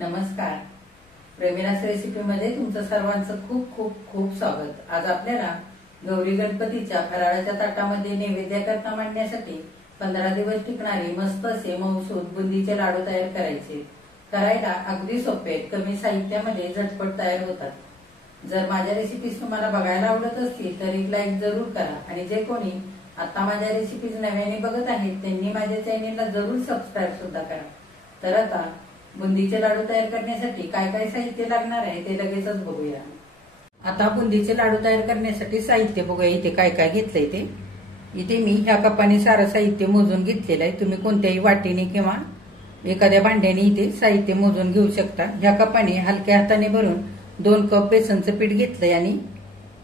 नमस्कार. प्रेमिनास रेसिपीमध्ये तुमचं सर्वांचं खूप खूप खूप स्वागत. आज आपल्याला गौरी गणपतीच्या फराळाच्या ताटामध्ये नैवेद्य करता मांडण्यासाठी 15 दिवस टिकणारे मस्त असे मऊसूत बुंदीचे लाडू तयार करायचे. करायला अगदी सोपे आहेत, कमी साहित्यामध्ये झटपट तयार होतात. जर माझ्या रेसिपीज तुम्हाला बघायला आवडत असतील तर एक लाईक जरूर करा आणि जे कोणी आता माझ्या रेसिपीज नव्याने बघत आहेत त्यांनी माझ्या चॅनेलला जरूर सबस्क्राईब सुद्धा करा. तर आता बुंदीचे लाडू तयार करण्यासाठी काय काय साहित्य लागणार आहे ते लगेचच बघूया. आता बुंदीचे लाडू तयार करण्यासाठी साहित्य बघूया. इथे काय काय घेतलंय ते. इथे मी ह्या कपाने सारं साहित्य मोजून घेतलेलं आहे. तुम्ही कोणत्याही वाटीने किंवा एखाद्या भांड्याने इथे साहित्य मोजून घेऊ शकता. ह्या कपाने हलक्या हाताने भरून 2 कप बेसनचं पीठ घेतलंय आणि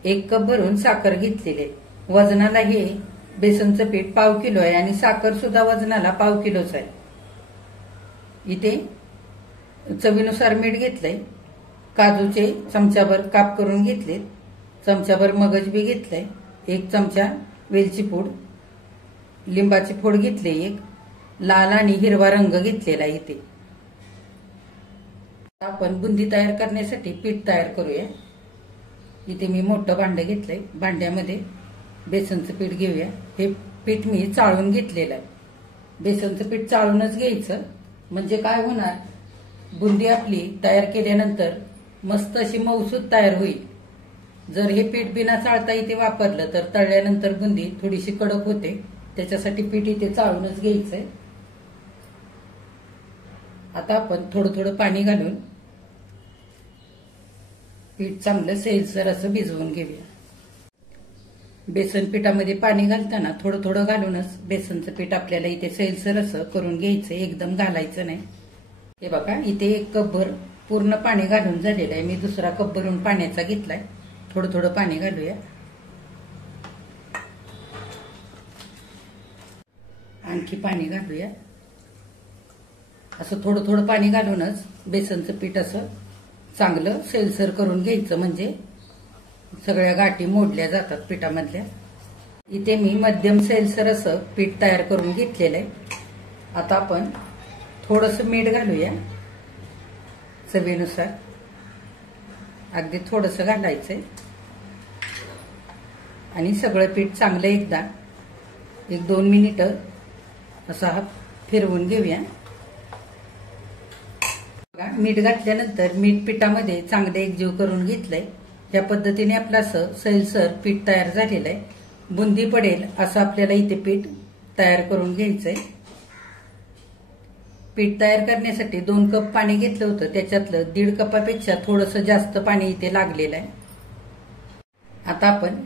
1 कप भरून साखर घेतलेली. वजनाला हे बेसनचं पीठ 1/2 किलो आहे आणि साखर सुद्धा वजनाला 1/2 किलोच आहे. इथे चवीनुसार मीठ घेतलंय. काजूचे चमचाभर काप करून घेतले. चमचाभर मगज बी घेतलंय. 1 चमचा वेलची पूड, लिंबाची फोड घेतले. 1 लाल आणि हिरवा रंग घेतलेला इथे. आपण बुंदी तयार करण्यासाठी पीठ तयार करूया. इथे मी मोठं भांड घेतलंय. भांड्यामध्ये बेसनचं पीठ घेऊया. हे पीठ मी चाळून घेतलेलं आहे. बेसनचं पीठ चाळूनच घ्यायचं म्हणजे काय होणार, बुंदी आपली तयार केल्यानंतर मस्त अशी मऊसूत तयार होईल. जर हे पीठ बिना चाळता इथे वापरलं तर तळल्यानंतर बुंदी थोडीशी कडक होते. त्याच्यासाठी पीठ इथे चाळूनच घ्यायचंय. आता आपण थोडं थोडं पाणी घालून पीठ चांगलं सैलसर असं भिजवून घेऊया. बेसन पिठामध्ये पाणी घालताना थोडं थोडं घालूनच बेसनचं पीठ आपल्याला इथे सैलसर असं करून घ्यायचं, एकदम घालायचं नाही. हे बघा, इथे 1 कपभर पूर्ण पाणी घालून झालेलं आहे. मी दुसरा कप भरून पाण्याचा घेतलाय. थोडं थोडं पाणी घालूया. आणखी पाणी घालूया. असं थोडं थोडं पाणी घालूनच बेसनचं पीठ असं चांगलं सैलसर करून घ्यायचं म्हणजे सगळ्या गाठी मोडल्या जातात पिठामधल्या. इथे मी मध्यम सैलसर असं पीठ तयार करून घेतलेलं आहे. आता आपण थोडंसं मीठ घालूया चवीनुसार. अगदी थोडंसं घालायचंय आणि सगळं पीठ चांगलं एकदा 1-2 मिनिटं असा फिरवून घेऊया. मीठ घातल्यानंतर मीठ पिठामध्ये चांगले एकजीव करून घेतलंय. या पद्धतीने आपलं असं सैलसर पीठ तयार झालेलं आहे. बुंदी पडेल असं आपल्याला इथे पीठ तयार करून घ्यायचंय. पीठ तयार करण्यासाठी 2 कप पाणी घेतलं होतं. त्याच्यातलं 1.5 कपापेक्षा थोडंसं जास्त पाणी इथे लागलेलं आहे. आता आपण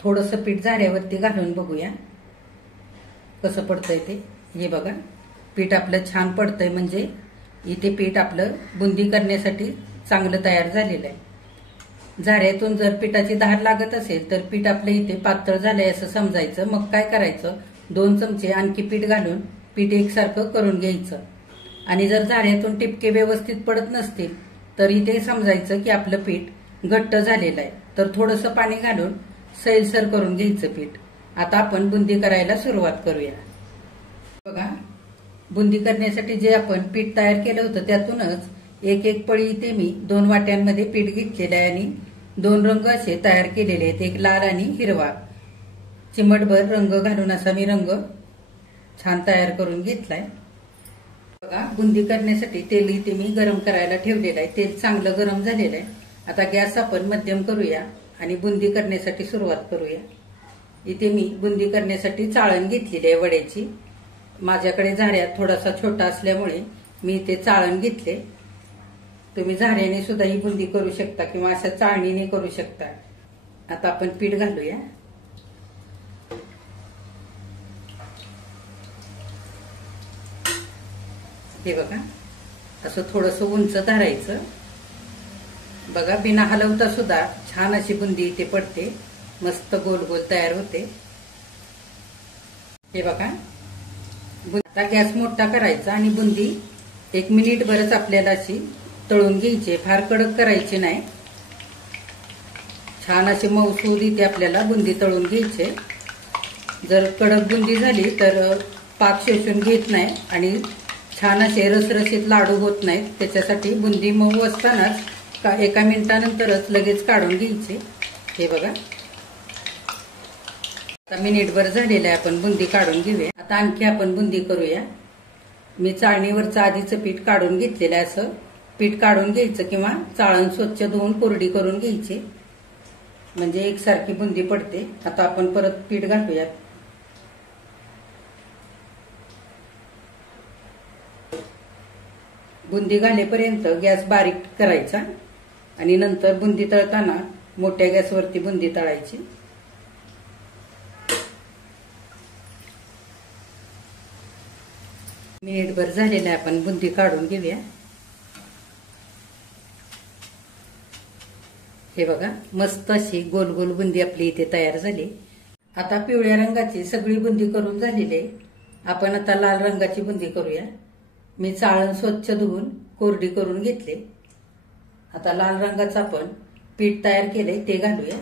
थोडंसं पीठ झाऱ्यावरती घालून बघूया कसं पडतंय ते. हे बघा, पीठ आपलं छान पडतंय म्हणजे इथे पीठ आपलं बुंदी करण्यासाठी चांगलं तयार झालेलं आहे. झाऱ्यातून जर पिठाची धार लागत असेल तर पीठ आपलं इथे पातळ झालंय असं समजायचं. मग काय करायचं, 2 चमचे आणखी पीठ घालून पीठ एकसारखं करून घ्यायचं. आणि जर झाऱ्यातून टिपके व्यवस्थित पडत नसतील तर इथे समजायचं की आपलं पीठ घट्ट झालेलं आहे. तर थोडंसं पाणी घालून सैलसर करून घ्यायचं पीठ. आता आपण बुंदी करायला सुरुवात करूया. बघा, बुंदी करण्यासाठी जे आपण पीठ तयार केलं होतं त्यातूनच एक पळी इथे मी 2 वाट्यांमध्ये पीठ घेतलेलं आहे आणि 2 रंग असे तयार केलेले आहेत, एक लाल आणि हिरवा. चिमटभर रंग घालून असा मी रंग छान तयार करून घेतलाय. बघा, बुंदी करण्यासाठी तेल इथे मी गरम करायला ठेवलेलं आहे. तेल चांगलं गरम झालेलं आहे. आता गॅस आपण मध्यम करूया आणि बुंदी करण्यासाठी सुरुवात करूया. इथे मी बुंदी करण्यासाठी चाळण घेतलेली आहे वड्याची. माझ्याकडे झाऱ्यात थोडासा छोटा असल्यामुळे मी इथे चाळण घेतले. तुम्ही झाऱ्याने सुद्धा ही बुंदी करू शकता किंवा अशा चाळणीने करू शकता. आता आपण पीठ घालूया. हे बघा, असं थोडंसं उंच धरायचं. बघा, बिना हलवता सुद्धा छान अशी बुंदी इथे पडते. मस्त गोल गोल तयार होते. हे बघा, आता गॅस मोठा करायचा आणि बुंदी 1 मिनिटभरच आपल्याला अशी तळून घ्यायची. फार कडक करायची नाही. छान अशी मऊसूद इथे आपल्याला बुंदी तळून घ्यायची. जर कडक बुंदी झाली तर पाक शोषून घेत नाही आणि छान असे रसरशीत लाडू होत नाहीत, त्याच्यासाठी बुंदी मऊ असतानाच एका मिनिटानंतरच लगेच काढून घ्यायचे. हे बघा, आता मिनिटभर झालेलं आहे, आपण बुंदी काढून घेऊया. आता आणखी आपण बुंदी करूया. मी चाळणीवरचं आधीचं पीठ काढून घेतलेलं आहे. असं पीठ काढून घ्यायचं किंवा चाळण स्वच्छ धुवून कोरडी करून घ्यायची, म्हणजे एकसारखी बुंदी पडते. आता आपण परत पीठ घालूया. बुंदी घालेपर्यंत गॅस बारीक करायचा आणि नंतर बुंदी तळताना मोठ्या गॅसवरती बुंदी तळायची. मिनिटभर झालेलं आहे, आपण बुंदी काढून घेऊया. हे बघा, मस्त अशी गोल गोल बुंदी आपली इथे तयार झाली. आता पिवळ्या रंगाची सगळी बुंदी करून झालेली आहे. आपण आता लाल रंगाची बुंदी करूया. मी चाळण स्वच्छ धुवून कोरडी करून घेतले. आता लाल रंगाचं आपण पीठ तयार केलंय ते घालूया.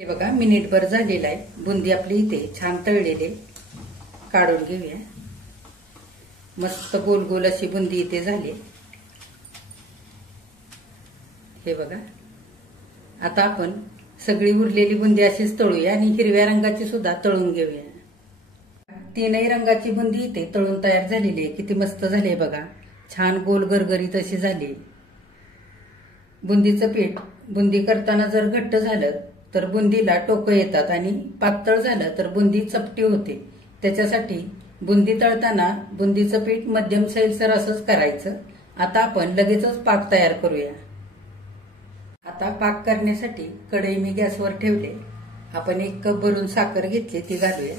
हे बघा, मिनिटभर झालेला आहे. बुंदी आपली इथे छान तळलेली, काढून घेऊया. मस्त गोल गोल अशी बुंदी इथे झाली. हे बघा, आता आपण सगळी उरलेली बुंदी अशीच तळूया आणि हिरव्या रंगाची सुद्धा तळून घेऊया. तीनही रंगाची बुंदी इथे तळून तयार झालेली आहे. किती मस्त झाली बघा, छान गोल गरगरीत अशी झाली. बुंदीचं पीठ बुंदी करताना जर घट्ट झालं तर बुंदीला टोकं येतात आणि पातळ झालं तर बुंदी चपटी होते. त्याच्यासाठी बुंदी तळताना बुंदीचं पीठ मध्यम सैलसर असंच करायचं. आता आपण लगेचच पाक तयार करूया. आता पाक करण्यासाठी कढई मी गॅसवर ठेवले. आपण 1 कप भरून साखर घेतली, ती घालूया.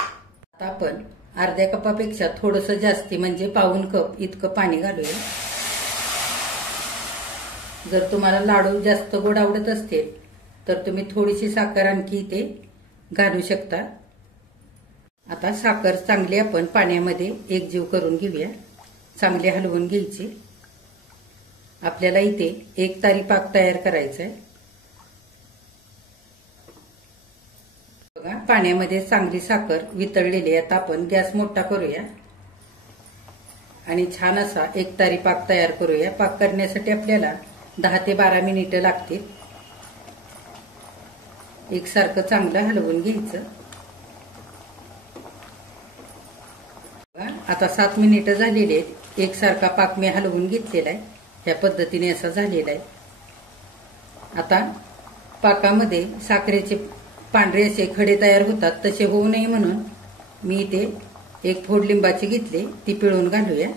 आता आपण अर्ध्या कपापेक्षा थोडंसं जास्ती म्हणजे पाऊण कप इतकं पाणी घालूया. जर तुम्हाला लाडू जास्त गोड आवडत असतील तर तुम्ही थोडीशी साखर आणखी इथे घालू शकता. आता साखर चांगली आपण पाण्यामध्ये एकजीव करून घेऊया. चांगली हलवून घ्यायची. आपल्याला इथे 1 तारी पाक तयार करायचा आहे. बघा, पाण्यामध्ये चांगली साखर वितळलेली आहे. आता आपण गॅस मोठा करूया आणि छान असा 1 तारी पाक तयार करूया. पाक करण्यासाठी आपल्याला 10 ते 12 मिनिटं लागतील. एकसारखं चांगलं हलवून घ्यायचं. आता 7 मिनिटं झालेली आहेत. एकसारखा पाक मी हलवून घेतलेला आहे. त्या पद्धतीने असा झालेला आहे. आता पाकामध्ये साखरेचे पांढरे असे खडे तयार होतात, तसे होऊ नये म्हणून मी इथे 1 फोड लिंबाची घेतली, ती पिळून घालूया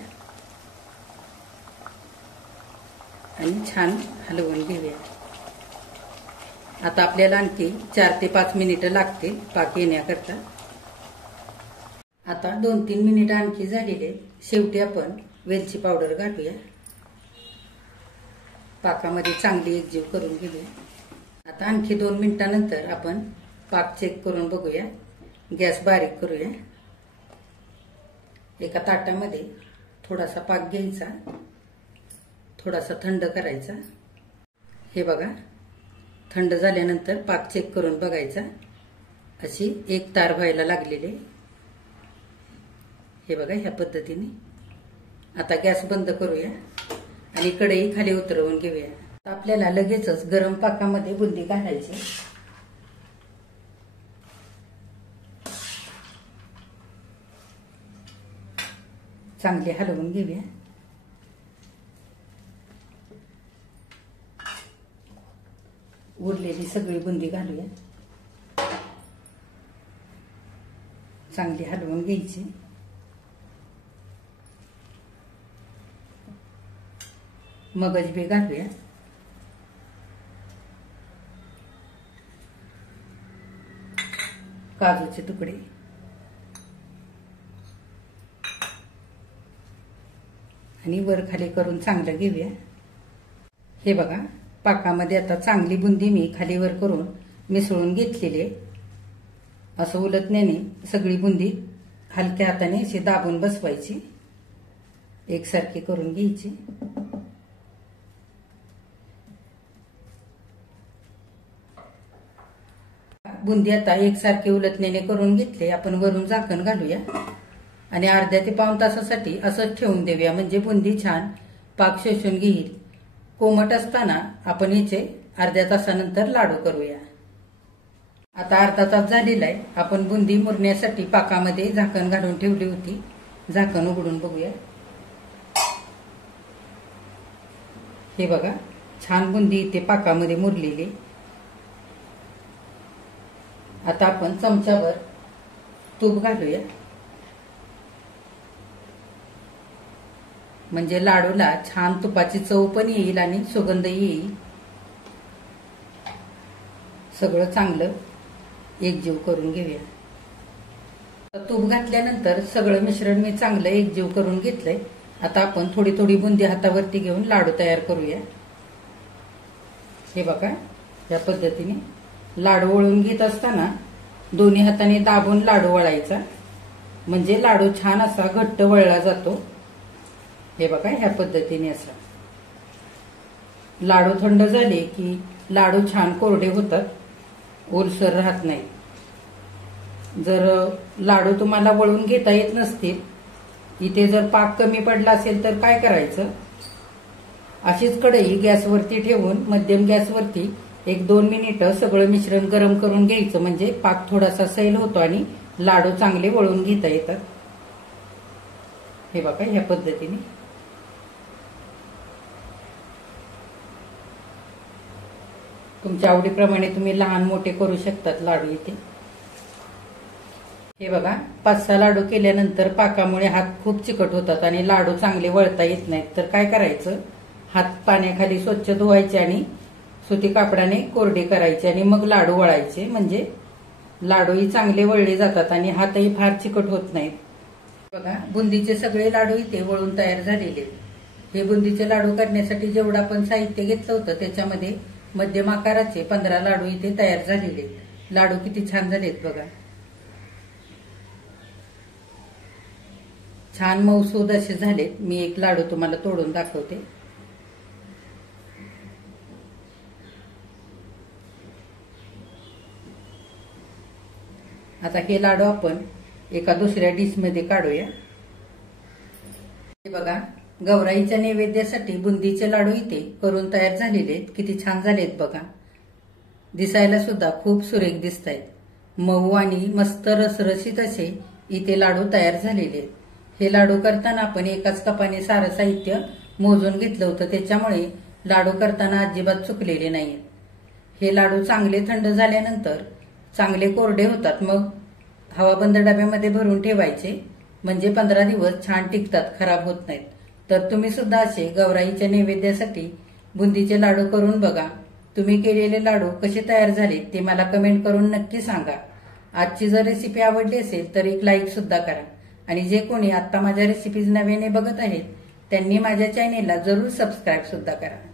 आणि छान हलवून घेऊया. आता आपल्याला आणखी 4 ते 5 मिनिटं लागतील पाक येण्याकरता. आता 2-3 मिनिटं आणखी झालेले. शेवटी आपण वेलची पावडर घालूया. पाकामध्ये चांगली एकजीव करून घेऊया. आता आणखी 2 मिनिटानंतर आपण पाक चेक करून बघूया. गॅस बारीक करूया. एका ताटामध्ये थोडासा पाक घ्यायचा, थोडासा थंड करायचा. हे बघा, थंड झाल्यानंतर पाक चेक करून बघायचा. अशी 1 तार व्हायला लागलेली. हे बघा, ह्या पद्धतीने. आता गॅस बंद करूया आणि कढई खाली उतरवून घेऊया. आपल्याला लगेचच गरम पाकामध्ये बुंदी घालायची. चांगली हलवून घेऊया. उरलेली सगळी बुंदी घालूया. चांगली हलवून घ्यायची. मगज बी घालूया. काजूचे तुकडे आणि वर खाली करून चांगलं घेऊया. हे बघा, पाकामध्ये आता चांगली बुंदी मी खाली वर करून मिसळून घेतलेली आहे. असं उलटण्याने सगळी बुंदी हलक्या हाताने अशी दाबून बसवायची, एकसारखी करून घ्यायची. बुंदी आता एकसारखे उलटण्याने करून घेतले. आपण वरून झाकण घालूया आणि अर्ध्या ते पाऊण तासासाठी असंच ठेवून देऊया, म्हणजे बुंदी छान पाक शोषून घेईल. कोमट असताना आपण याचे अर्ध्या तासानंतर लाडू करूया. आता अर्धा तास झालेला आहे. आपण बुंदी मुरण्यासाठी पाकामध्ये झाकण घालून ठेवली होती. झाकण उघडून बघूया. हे बघा, छान बुंदी इथे पाकामध्ये मुरलेली. आता आपण चमच्यावर तूप घालूया, म्हणजे लाडूला छान तुपाची चव पण येईल आणि सुगंध येईल. सगळं चांगलं एकजीव करून घेऊया. तूप घातल्यानंतर सगळं मिश्रण मी चांगलं एकजीव करून घेतलंय. आता आपण थोडी थोडी बुंदी हातावरती घेऊन लाडू तयार करूया. हे बघा, या पद्धतीने लाडू वळून घेत असताना दोन्ही हाताने दाबून लाडू वळायचा, म्हणजे लाडू छान असा घट्ट वळला जातो. हे बघा, ह्या पद्धतीने असा. लाडू थंड झाले की लाडू छान कोरडे होतात, ओलसर राहत नाही. जर लाडू तुम्हाला वळून घेता येत नसतील, इथे जर पाक कमी पडला असेल तर काय करायचं, अशीच कढई गॅसवरती ठेवून मध्यम गॅसवरती 1-2 मिनिटं सगळं मिश्रण गरम करून घ्यायचं, म्हणजे पाक थोडासा सैल होतो आणि लाडू चांगले वळून घेता येतात. हे बघा, ह्या पद्धतीने. तुमच्या आवडीप्रमाणे तुम्ही लहान मोठे करू शकतात लाडू इथे. हे बघा, 5-6 लाडू केल्यानंतर पाकामुळे हात खूप चिकट होतात आणि लाडू चांगले वळता येत नाहीत. तर काय करायचं, हात पाण्याखाली स्वच्छ धुवायचे आणि सुती कापडाने कोरडे करायचे आणि मग लाडू वळायचे, म्हणजे लाडूही चांगले वळले जातात आणि हातही फार चिकट होत नाहीत. बघा, बुंदीचे सगळे लाडू इथे वळून तयार झालेले. हे बुंदीचे लाडू करण्यासाठी जेवढं आपण साहित्य घेतलं होतं त्याच्यामध्ये मध्यम आकाराचे 15 लाडू इथे तयार झालेले. लाडू किती छान झालेत बघा, छान मऊसूद असे झालेत. मी एक लाडू तुम्हाला तोडून दाखवते. आता हे लाडू आपण एका दुसऱ्या डिशमध्ये काढूया. हे बघा, गौराईच्या नैवेद्यासाठी बुंदीचे लाडू इथे करून तयार झालेले आहेत. किती छान झालेत बघा, दिसायला सुद्धा खूप सुरेख दिसत आहेत. मऊ आणि मस्त रसरशीत असे इथे लाडू तयार झालेले आहेत. हे लाडू करताना आपण एकाच कपाने सारं साहित्य मोजून घेतलं होतं, त्याच्यामुळे लाडू करताना अजिबात चुकलेले नाहीत. हे लाडू चांगले थंड झाल्यानंतर चांगले कोरडे होतात. मग हवाबंद डब्यामध्ये भरून ठेवायचे, म्हणजे 15 दिवस छान टिकतात, खराब होत नाहीत. तर तुम्ही सुद्धा असे गौराईच्या नैवेद्यासाठी बुंदीचे लाडू करून बघा. तुम्ही केलेले लाडू कसे तयार झाले ते मला कमेंट करून नक्की सांगा. आजची जर रेसिपी आवडली असेल तर एक लाईक सुद्धा करा आणि जे कोणी आता माझ्या रेसिपीज नव्याने बघत आहेत त्यांनी माझ्या चॅनेलला जरूर सबस्क्राईब सुद्धा करा.